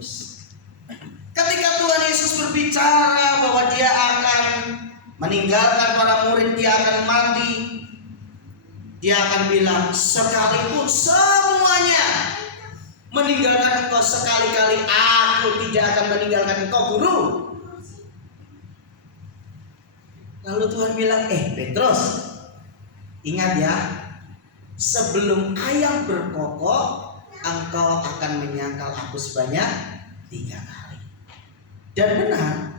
Petrus. Ketika Tuhan Yesus berbicara bahwa dia akan meninggalkan para murid, dia akan mati, dia akan bilang, sekalipun semuanya meninggalkan engkau, sekali-kali aku tidak akan meninggalkan engkau, Guru. Lalu Tuhan bilang, Petrus, ingat ya, sebelum ayam berkokok, engkau akan menyangkal aku sebanyak 3 kali. Dan benar,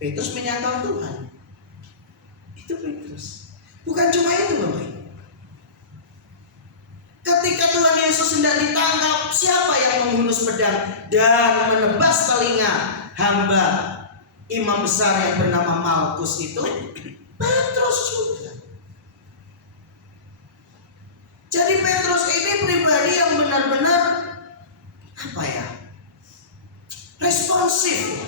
Petrus menyangkal Tuhan. Itu Petrus. Bukan cuma itu, Bapak Ibu. Ketika Tuhan Yesus hendak ditangkap, siapa yang menghunus pedang dan menebas telinga hamba imam besar yang bernama Malkus itu? Petrus juga. Jadi Petrus ini pribadi yang benar-benar responsif.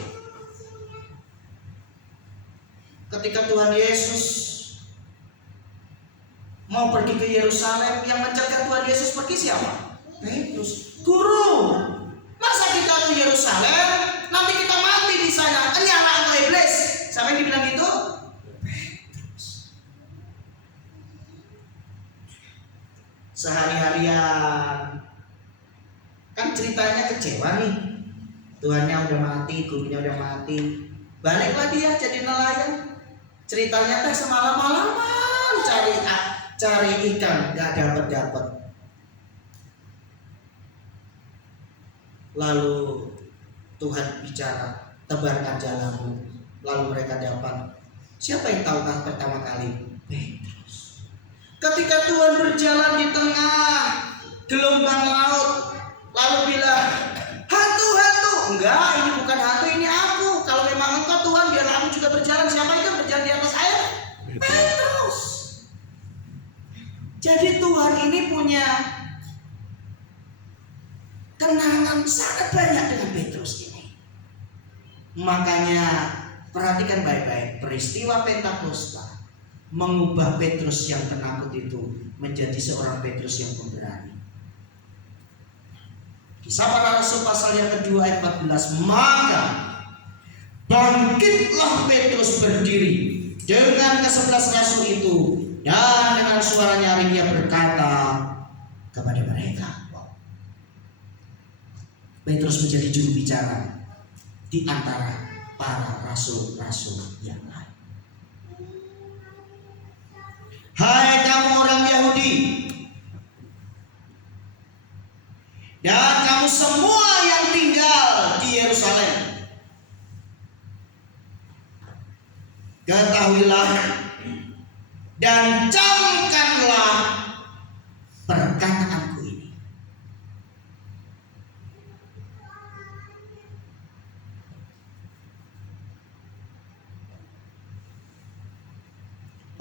Ketika Tuhan Yesus mau pergi ke Yerusalem, yang mencegah Tuhan Yesus pergi siapa? Petrus. Guru, masa kita ke Yerusalem nanti kita mati di sana? Nyala engkau iblis. Siapa yang dibilang gitu? Petrus. Sehari-harian kan ceritanya kecewa nih. Tuhannya udah mati, gurunya udah mati. Baliklah dia jadi nelayan. Ceritanya teh semalam-malaman cari ikan, gak dapat. Lalu Tuhan bicara, tebarkan jalamu. Lalu mereka dapat. Siapa yang tahu pertama kali? Petrus. Ketika Tuhan berjalan di tengah gelombang laut, lalu bilang, hantu. Enggak, ini bukan hantu, ini aku. Kalau memang engkau Tuhan, biarlah aku juga berjalan. Siapa itu berjalan di atas air? Petrus. Jadi Tuhan ini punya kenangan sangat banyak dengan Petrus ini. Makanya perhatikan baik-baik, peristiwa Pentakosta mengubah Petrus yang penakut itu menjadi seorang Petrus yang pemberani. Kisah Para Rasul pasal yang kedua ayat 14. Maka bangkitlah Petrus berdiri dengan ke-11 rasul itu, dan dengan suara nyaring ia berkata kepada mereka. Petrus menjadi juru bicara di antara para rasul-rasul yang lain. Hai kamu orang Yahudi, dan kamu semua yang tinggal di Yerusalem, ketahuilah dan camkanlah perkataanku ini.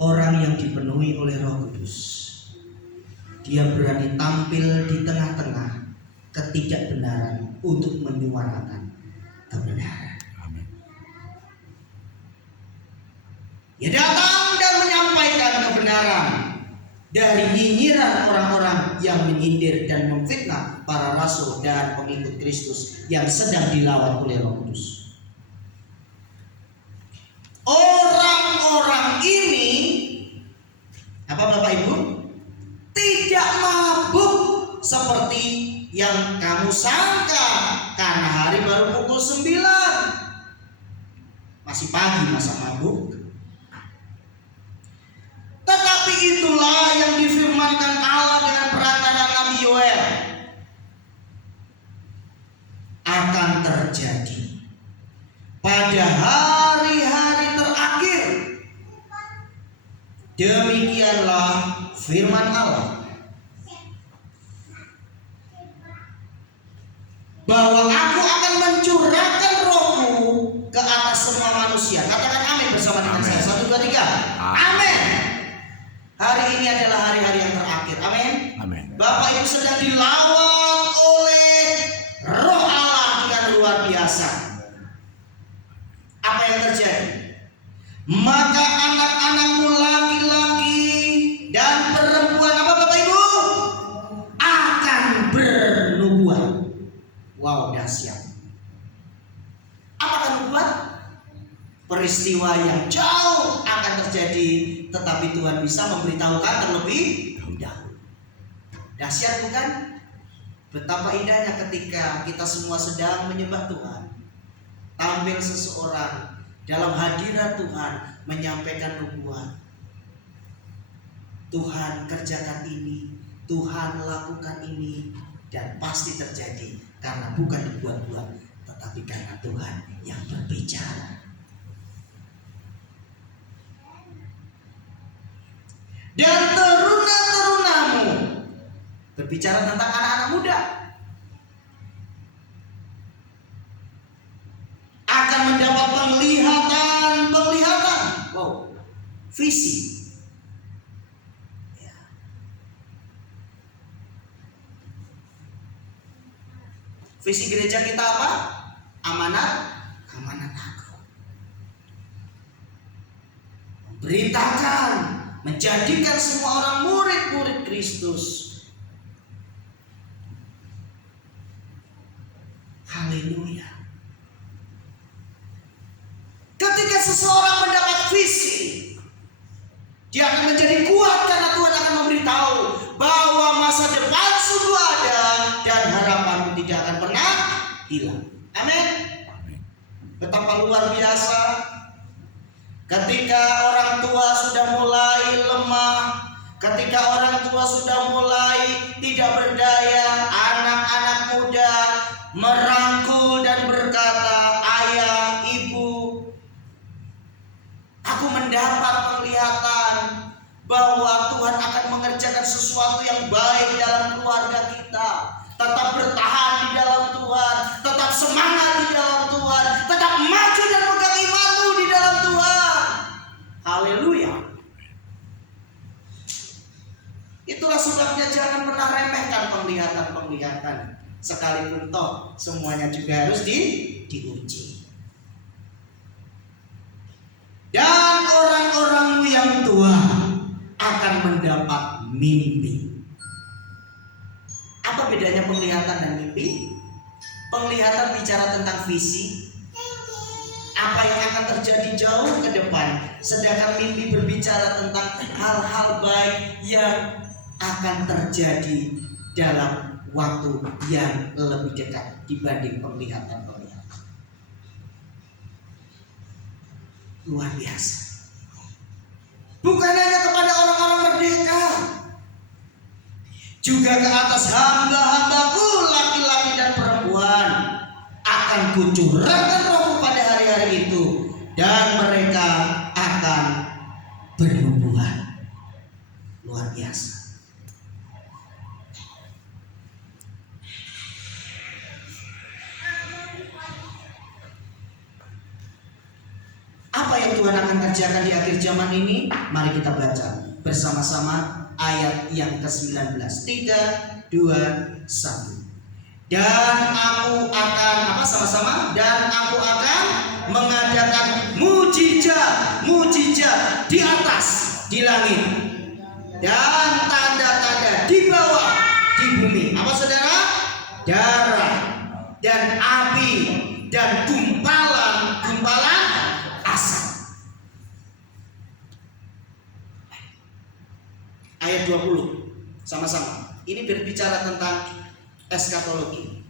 Orang yang dipenuhi oleh Roh Kudus, dia berani tampil di tengah-tengah ketidakbenaran untuk menyuarakan kebenaran. Amin. Dia datang dan menyampaikan kebenaran dari nyinyiran orang-orang yang menyindir dan memfitnah para rasul dan pengikut Kristus yang sedang dilawan oleh Roh Kudus. Orang-orang ini, apa Bapak Ibu? Tidak mabuk seperti yang kamu sangka, karena hari baru pukul 9. Masih pagi masa mabuk. Tetapi itulah yang difirmankan Allah dengan perantara Nabi Yoel akan terjadi pada hari-hari terakhir. Demikianlah firman Allah, bahwa aku akan mencurahkan rohku ke atas semua manusia. Katakan amin bersama dengan saya. 1, 2, 3. Amin. Hari ini adalah hari-hari yang terakhir. Amin. Amin. Bapak Ibu sedang dilawat oleh Roh Allah dengan luar biasa. Apa yang terjadi? Maka anak-anakmu laki-laki dan perempuan, apa Bapak Ibu? Akan bernubuat. Wow, dahsyat. Apa akan membuat peristiwa yang jauh akan terjadi, tetapi Tuhan bisa memberitahukan terlebih dahulu. Dahsyat bukan? Betapa indahnya ketika kita semua sedang menyembah Tuhan, tampil seseorang dalam hadirat Tuhan menyampaikan nubuat. Tuhan kerjakan ini, Tuhan lakukan ini, dan pasti terjadi karena bukan dibuat-buat, tetapi karena Tuhan yang berbicara. Dan teruna-terunamu, berbicara tentang anak-anak muda, akan mendapat penglihatan. Wow, visi. Visi gereja kita apa? Amanat aku. Memberitakan, menjadikan semua orang murid-murid Kristus. Haleluya. Ketika seseorang mendapat visi, dia akan menjadi kuat karena Tuhan akan memberitahu bahwa masa depan sungguh ada dan harapanmu tidak akan pernah hilang. Amin. Betapa luar biasa ketika orang tua sudah mulai lemah, ketika orang tua sudah mulai tidak berdaya, anak-anak muda merangkul dan berkata, "Ayah, ibu, aku mendapat penglihatan bahwa Tuhan akan mengerjakan sesuatu yang baik dalam keluarga kita. Tetap bertahan di dalam Tuhan, tetap semangat di dalam Tuhan, tetap maju dan pegang imanmu di dalam Tuhan." Haleluya. Itulah sebabnya jangan pernah remehkan penglihatan. Sekalipun toh semuanya juga harus diuji. Dan orang-orangmu yang tua akan mendapat mimpi. Apa bedanya penglihatan dan mimpi? Penglihatan bicara tentang visi, apa yang akan terjadi jauh ke depan, sedangkan mimpi berbicara tentang hal-hal baik yang akan terjadi dalam waktu yang lebih dekat dibanding penglihatan. Luar biasa. Bukan hanya kepada orang-orang merdeka, juga ke atas hamba-hambaku laki-laki dan perempuan akan kucurahkan rohku pada hari-hari itu, dan mereka akan bernubuat. Luar biasa. Apa yang Tuhan akan kerjakan di akhir zaman ini? Mari kita baca bersama-sama ayat yang ke-19. 3, 2, 1. Dan aku akan sama-sama. Dan aku akan mengadakan mujizat di atas, di langit, dan tanda-tanda di bawah, di bumi. Apa saudara? Darah dan api dan gumpalan asap. Ayat 20 sama-sama. Ini berbicara tentang eskatologi,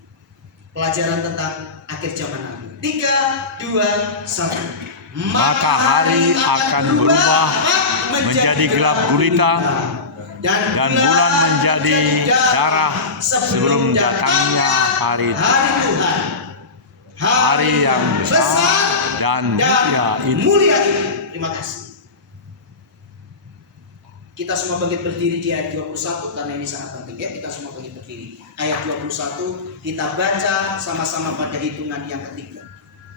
pelajaran tentang akhir zaman nanti. 3, 2, 1. Maka hari akan berubah menjadi gelap gulita, dan bulan menjadi darah sebelum datangnya hari Tuhan, hari yang besar dan mulia itu. Terima kasih. Kita semua bangkit berdiri di ayat 21 karena ini sangat penting ya. Kita semua bangkit berdiri. Ayat 21 kita baca sama-sama pada hitungan yang ketiga.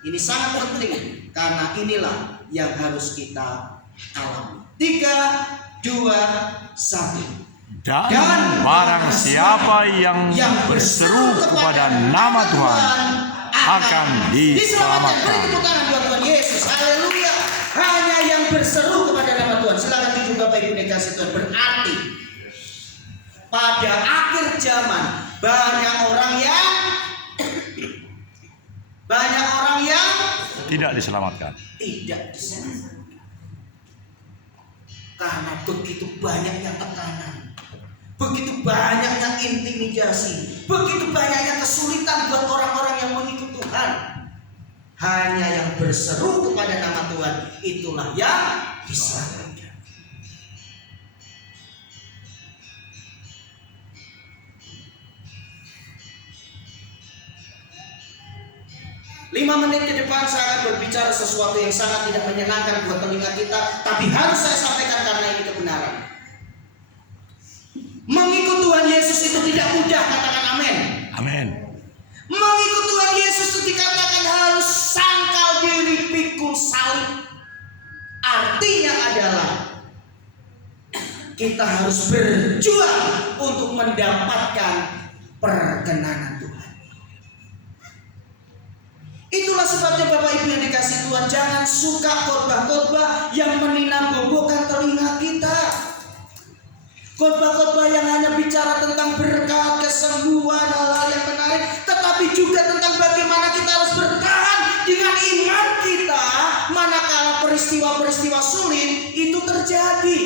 Ini sangat penting karena inilah yang harus kita alami. 3, 2, 1. Dan barang siapa yang berseru kepada nama Tuhan akan diselamatkan. Beri tepuk tangan buat Tuhan Yesus. Haleluya. Hanya yang berseru kepada nama Tuhan. Silakan duduk Bapak Ibu dikasih Tuhan. Berarti pada akhir zaman banyak orang yang tidak diselamatkan. Tidak diselamatkan. Karena begitu banyaknya tekanan, begitu banyaknya intimidasi, begitu banyaknya kesulitan buat orang-orang yang mengikut Tuhan. Hanya yang berseru kepada nama Tuhan itulah yang diselamatkan. 5 menit ke depan saya akan berbicara sesuatu yang sangat tidak menyenangkan buat telinga kita, tapi harus saya sampaikan karena ini kebenaran. Mengikut Tuhan Yesus itu tidak mudah, katakan amin. Amin. Mengikut Tuhan Yesus itu dikatakan harus sangkal diri, pikul salib. Artinya adalah kita harus berjuang untuk mendapatkan perkenanan Tuhan. Itulah sebabnya Bapak Ibu yang dikasih Tuhan, jangan suka khotbah-khotbah yang meninam-bobokkan telinga kita. Khotbah-khotbah yang hanya bicara tentang berkat, kesembuhan, hal-hal yang menarik, tetapi juga tentang bagaimana kita harus bertahan dengan iman kita manakala peristiwa-peristiwa sulit itu terjadi.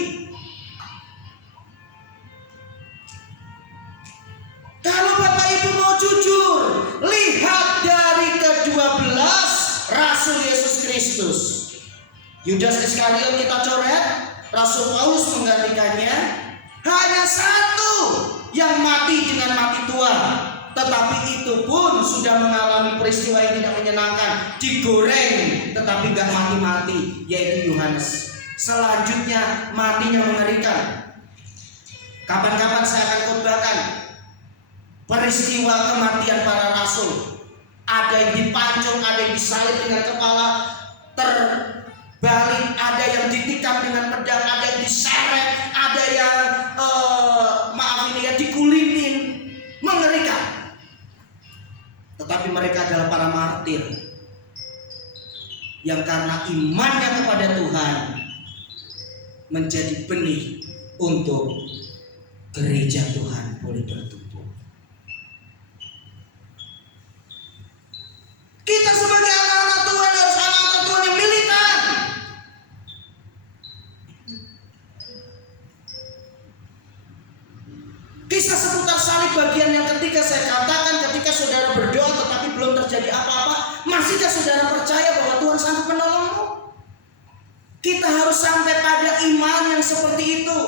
Kalau Bapak Ibu mau jujur, lihat dari ke-12 Rasul Yesus Kristus. Yudas Iskariot kita coret, Rasul Paulus menggantikannya. Hanya satu yang mati dengan mati tua, tetapi itu pun sudah mengalami peristiwa yang tidak menyenangkan, digoreng tetapi gak mati-mati, yaitu Yohanes. Selanjutnya matinya mengerikan. Kapan-kapan saya akan khotbahkan peristiwa kematian para rasul. Ada yang dipancung, ada yang disalib dengan kepala terbalik, ada yang ditikam dengan pedang, ada yang diseret, ada yang dikulitin. Mengerikan. Tetapi mereka adalah para martir yang karena imannya kepada Tuhan menjadi benih untuk gereja Tuhan boleh bertumbuh. Kita sebagai anak-anak Tuhan harus anak-anak Tuhan yang militan. Kisah seputar salib bagian yang ketiga saya katakan, ketika saudara berdoa tetapi belum terjadi apa-apa, masihkah saudara percaya bahwa Tuhan sanggup menolongmu? Kita harus sampai pada iman yang seperti itu.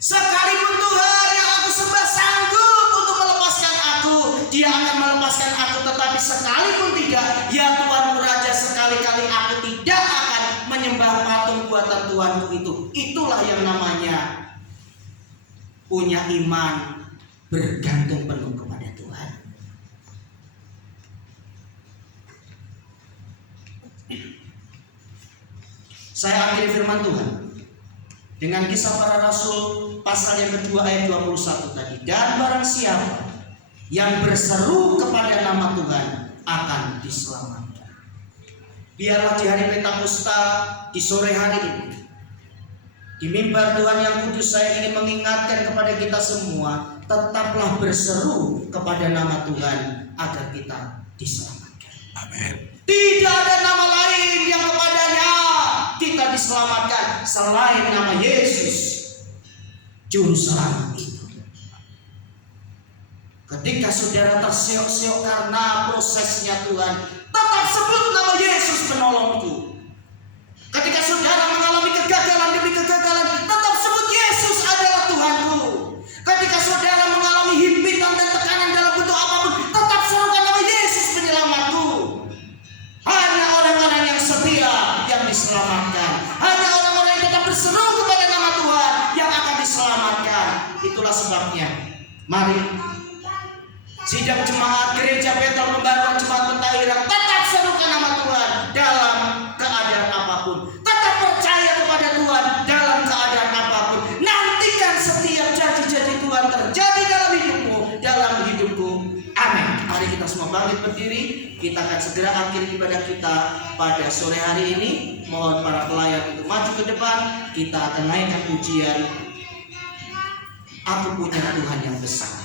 Sekalipun Tuhan yang aku sembah sanggup untuk melepaskan aku, Dia akan melepaskan aku. Tetapi sekalipun tidak, ya Tuhanku Raja, sekali-kali aku tidak akan menyembah patung buatan Tuhanku itu. Itulah yang namanya punya iman bergantung penuh kepada Tuhan. Saya akhiri firman Tuhan dengan kisah para rasul pasal yang kedua ayat 21 tadi. Dan barang siapa yang berseru kepada nama Tuhan akan diselamatkan. Biarlah di hari Pentakosta, di sore hari ini, di mimbar Tuhan yang kudus, saya ingin mengingatkan kepada kita semua, tetaplah berseru kepada nama Tuhan agar kita diselamatkan. Amin. Tidak ada nama lain yang kepadanya kita diselamatkan selain nama Yesus, Juru Selamat itu. Ketika saudara terseok-seok karena prosesnya Tuhan, tetap sebut nama Yesus penolongku. Ketika saudara mengalami kegagalan demi kegagalan, tetap sebut Yesus adalah Tuhanku. Ketika saudara mengalami himpitan dan tekanan dalam bentuk apapun, tetap serukan nama Yesus penyelamatku. Hanya orang-orang yang setia yang diselamatkan. Hanya orang-orang yang tetap berseru kepada nama Tuhan yang akan diselamatkan. Itulah sebabnya, mari sidang jemaat gereja Betel Pembaruan Jemaat Pentahiran tetap serukan nama Tuhan dalam keadaan apapun. Tetap percaya kepada Tuhan dalam keadaan apapun. Nantikan setiap janji-janji Tuhan terjadi dalam hidupmu, dalam hidupku. Amin. Mari kita semua bangkit berdiri. Kita akan segera akhiri ibadah kita pada sore hari ini. Mohon para pelayan untuk maju ke depan. Kita akan naikkan pujian Aku Punya Tuhan Yang Besar.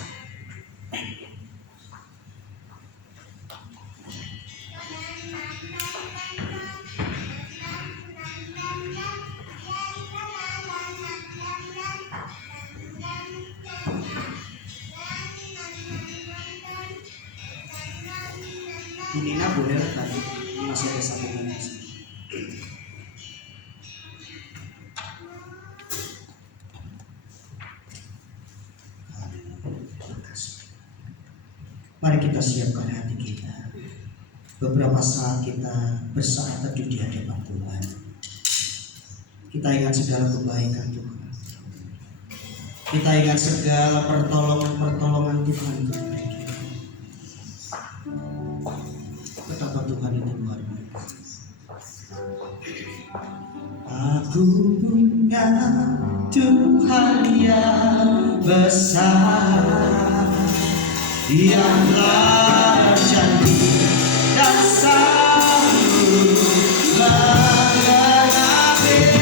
Bu Nina boleh lanjut, masih ada sambungan di sini. Mari kita siapkan hati kita. Beberapa saat kita bersaat teduh di hadapan Tuhan. Kita ingat segala kebaikan Tuhan. Kita ingat segala pertolongan Tuhan kepada kita. Betapa Tuhan itu luar biasa. Aku punya Tuhan yang besar, yang telah berjanji dan sanggup menggenapi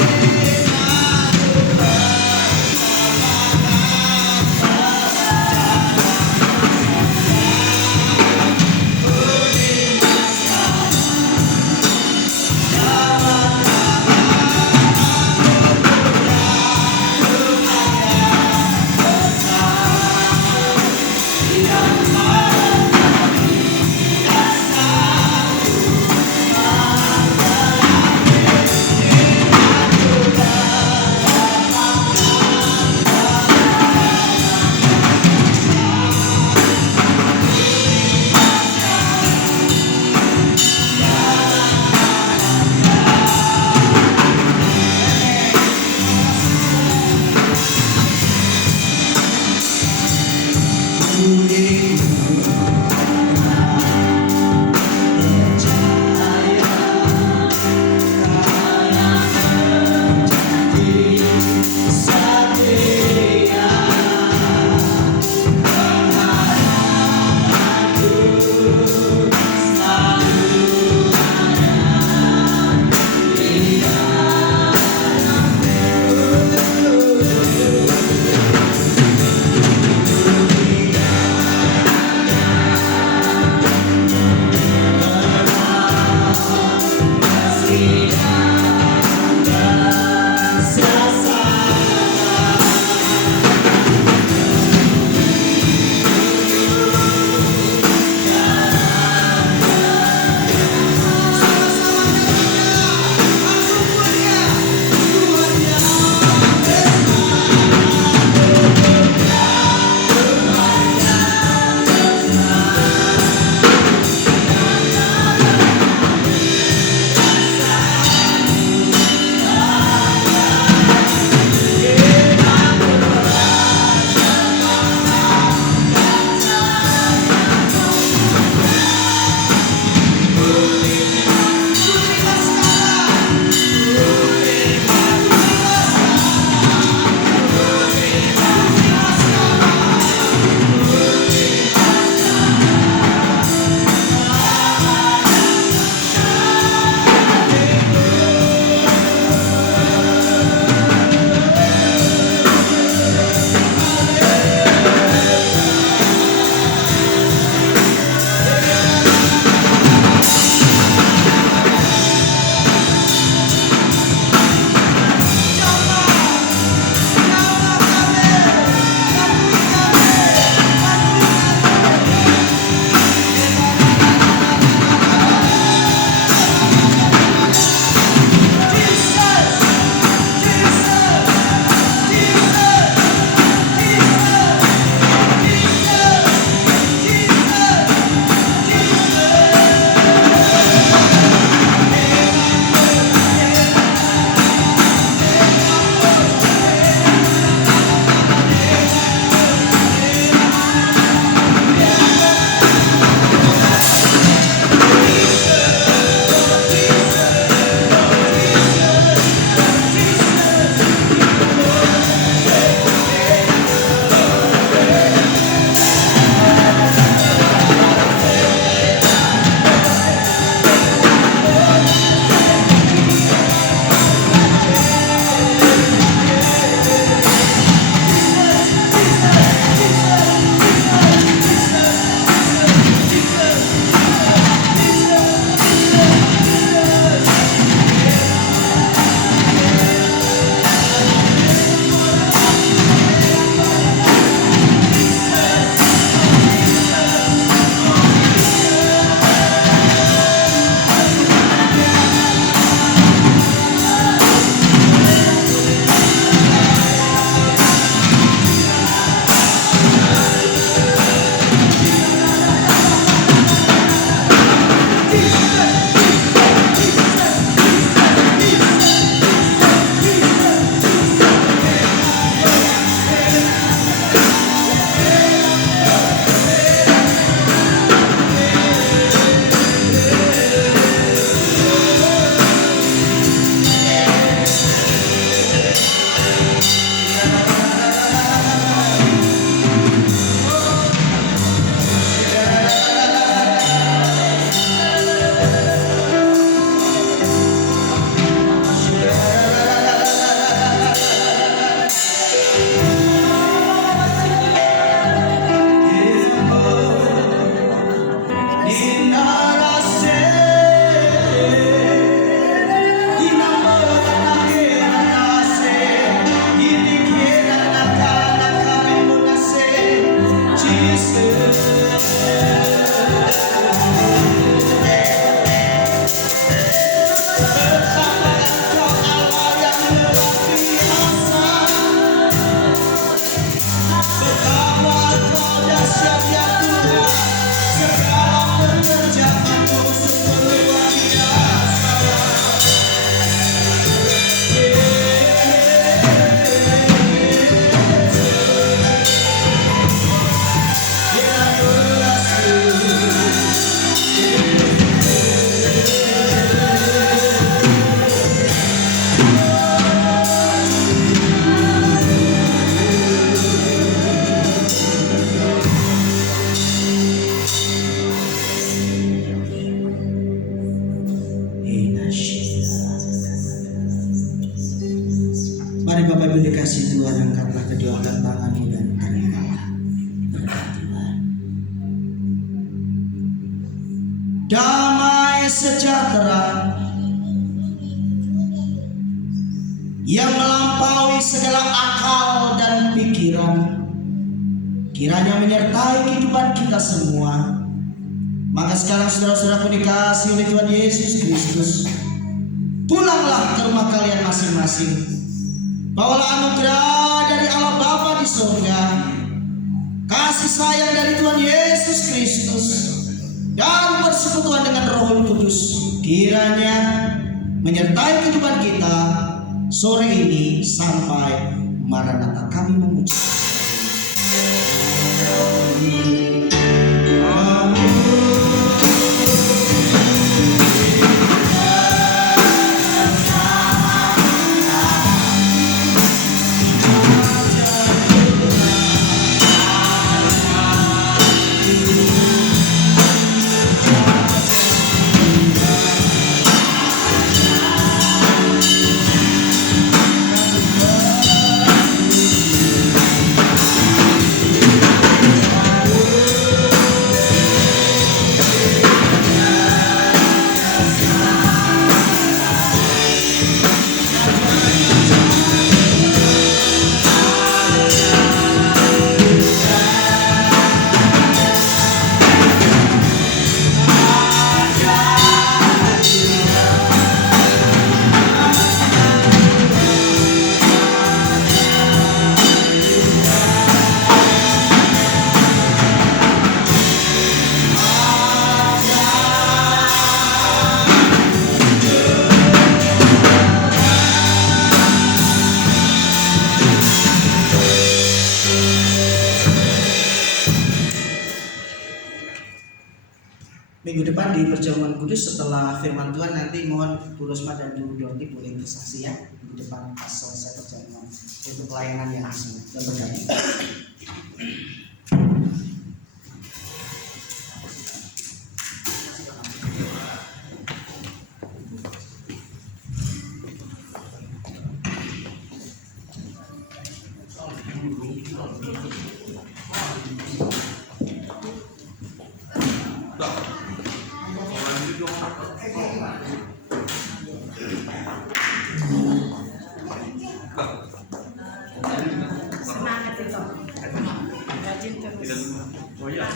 Mari Bapak Ibu dikasih Tuhan, angkatlah kedua tanganmu dan terimalah berkat Tuhan. Damai sejahtera yang melampaui segala akal dan pikiran kiranya menyertai kehidupan kita semua. Maka sekarang saudara-saudaraku dikasih oleh Tuhan Yesus Kristus, pulanglah ke rumah kalian masing-masing. Bawalah anugerah dari Allah Bapa di surga, kasih sayang dari Tuhan Yesus Kristus, dan persekutuan dengan Roh Kudus kiranya menyertai kehidupan kita sore ini sampai Maranatha. Kami memuji. Minggu depan di perjamuan kudus setelah firman Tuhan nanti mohon Bu Rosma dan Bu Dorti boleh bersaksi ya minggu depan pas selesai perjamuan untuk pelayanan yang asli dan berkati. Semangat itu, rajin terus. Oh ya,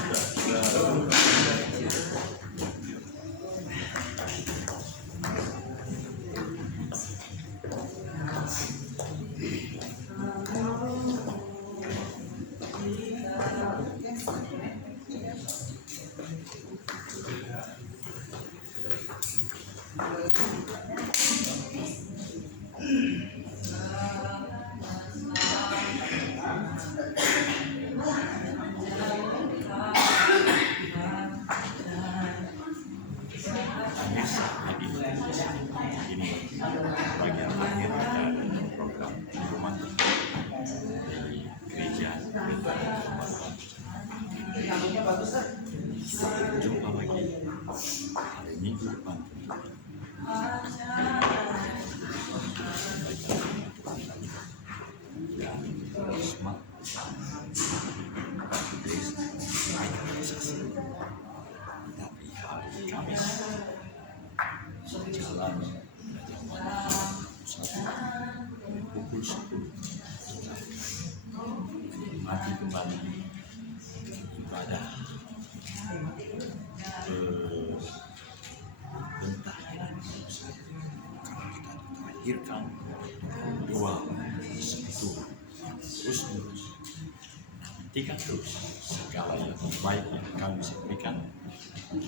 bagian akhir dari program rumah di gereja. Jumpa lagi hari Minggu depan. Tapi hari Kamis jalan pukul 10 mati kembali ibadah pentahiran dosa karena kita dilahirkan dua sekutu terus nantikan terus segala yang baik yang kami berikan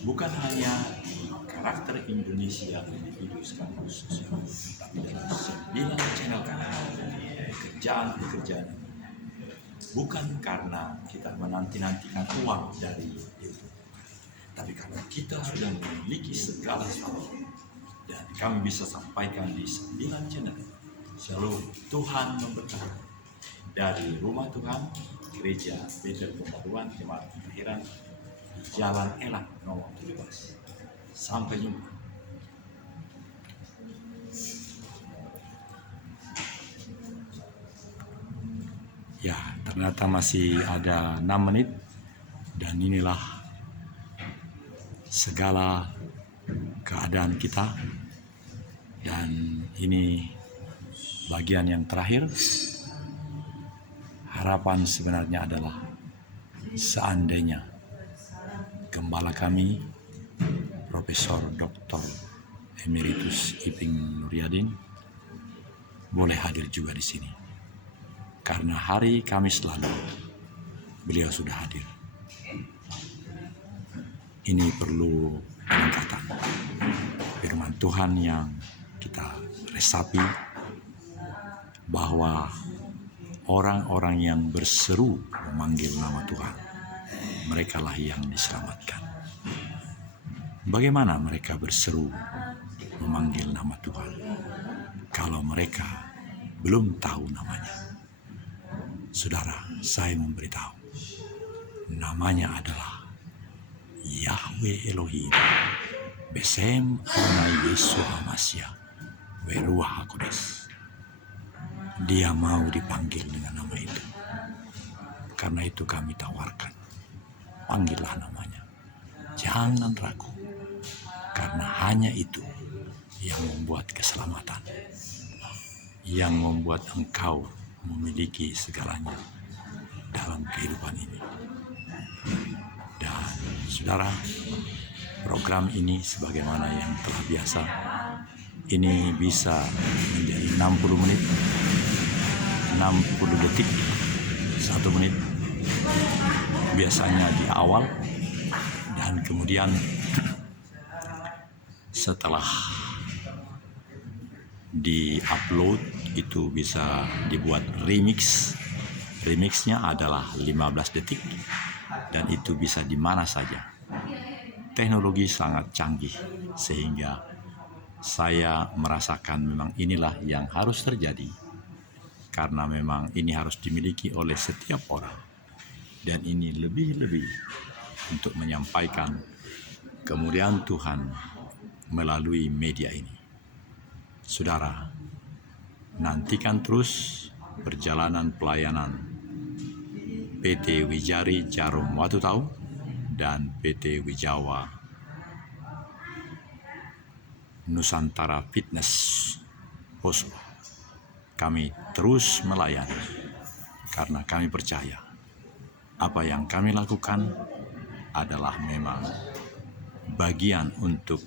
bukan hanya di karakter Indonesia yang individu sekaligus tapi dalam 9 channel kami pekerjaan bukan karena kita menanti-nantikan uang dari itu, tapi karena kita sudah memiliki segala sesuatu dan kami bisa sampaikan di 9 channel. Shalom, Tuhan memberkati. Dari Rumah Tuhan, Gereja Bethel Pembaruan Jemaat Pelahiran, Jalan Elang nomor 17. Sampai jumpa. Ternyata masih ada 6 menit dan inilah segala keadaan kita. Dan ini bagian yang terakhir. Harapan sebenarnya adalah seandainya gembala kami Profesor Dr. Emeritus Iping Nuryadin boleh hadir juga di sini. Karena hari Kamis lalu beliau sudah hadir. Ini perlu peningkatan firman Tuhan yang kita resapi, bahwa orang-orang yang berseru memanggil nama Tuhan, merekalah yang diselamatkan. Bagaimana mereka berseru memanggil nama Tuhan kalau mereka belum tahu namanya? Saudara, saya memberitahu, namanya adalah Yahweh Elohim, Besem Adonai Yeshua Hamashiach, Ruach HaKodesh. Dia mau dipanggil dengan nama itu. Karena itu kami tawarkan, panggillah namanya. Jangan ragu, karena hanya itu yang membuat keselamatan, yang membuat engkau memiliki segalanya dalam kehidupan ini. Dan saudara, program ini sebagaimana yang telah biasa, ini bisa menjadi 60 menit, 60 detik, 1 menit, biasanya di awal, dan kemudian setelah di-upload itu bisa dibuat remix. Remixnya adalah 15 detik dan itu bisa di mana saja. Teknologi sangat canggih sehingga saya merasakan memang inilah yang harus terjadi, karena memang ini harus dimiliki oleh setiap orang, dan ini lebih-lebih untuk menyampaikan kemuliaan Tuhan melalui media ini. Saudara, nantikan terus perjalanan pelayanan PT Wijari Jarum Watutau dan PT Wijawa Nusantara Fitness Oslo. Kami terus melayani karena kami percaya apa yang kami lakukan adalah memang bagian untuk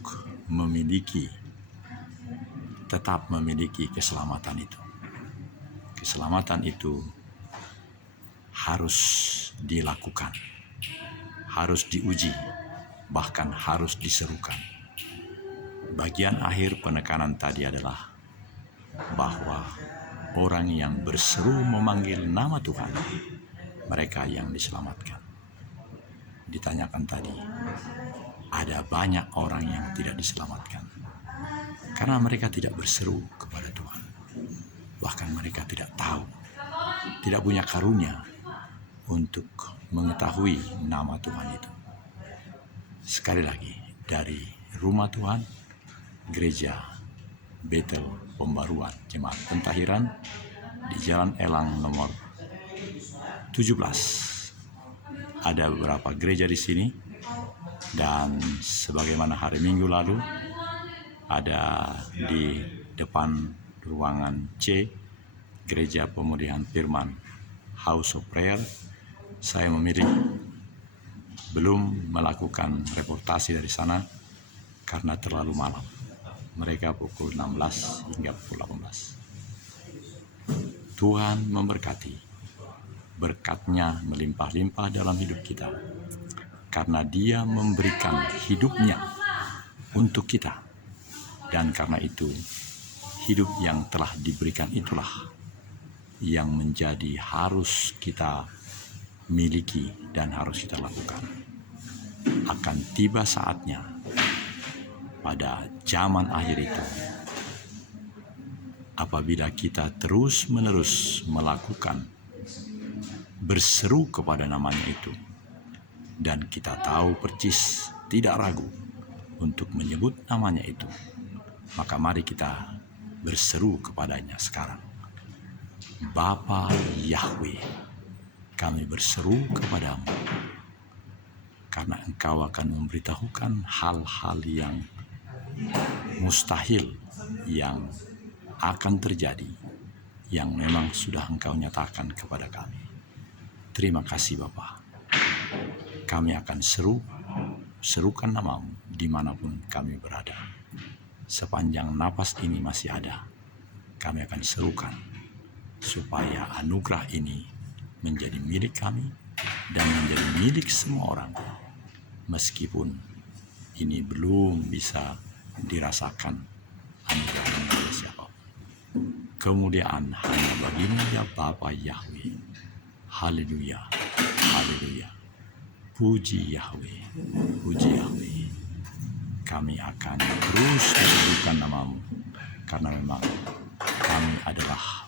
tetap memiliki keselamatan itu. Keselamatan itu harus dilakukan, harus diuji, bahkan harus diserukan. Bagian akhir penekanan tadi adalah bahwa orang yang berseru memanggil nama Tuhan, mereka yang diselamatkan. Ditanyakan tadi, ada banyak orang yang tidak diselamatkan karena mereka tidak berseru kepada Tuhan. Bahkan mereka tidak tahu, tidak punya karunia untuk mengetahui nama Tuhan itu. Sekali lagi, dari Rumah Tuhan, Gereja Betel Pembaruan Jemaat Pentahiran di Jalan Elang nomor 17. Ada beberapa gereja di sini, dan sebagaimana hari Minggu lalu ada di depan ruangan C, Gereja Pemulihan Firman House of Prayer. Saya memilih belum melakukan reportasi dari sana karena terlalu malam. Mereka pukul 16 hingga pukul 18. Tuhan memberkati. Berkat-Nya melimpah-limpah dalam hidup kita, karena Dia memberikan hidupnya untuk kita. Dan karena itu, hidup yang telah diberikan itulah yang menjadi harus kita miliki dan harus kita lakukan. Akan tiba saatnya pada zaman akhir itu, apabila kita terus-menerus melakukan berseru kepada namanya itu, dan kita tahu percis, tidak ragu untuk menyebut namanya itu, maka mari kita berseru kepadanya sekarang. Bapa Yahweh, kami berseru kepadamu, karena Engkau akan memberitahukan hal-hal yang mustahil yang akan terjadi, yang memang sudah Engkau nyatakan kepada kami. Terima kasih Bapa. Kami akan serukan namamu dimanapun kami berada. Sepanjang napas ini masih ada, kami akan serukan supaya anugerah ini menjadi milik kami dan menjadi milik semua orang, meskipun ini belum bisa dirasakan anugerah ini oleh siapapun. Kemuliaan hanya bagimu ya Bapa Yahweh. Haleluya, haleluya. Puji Yahweh, puji Yahweh. Kami akan terus menyebutkan namamu, karena memang kami adalah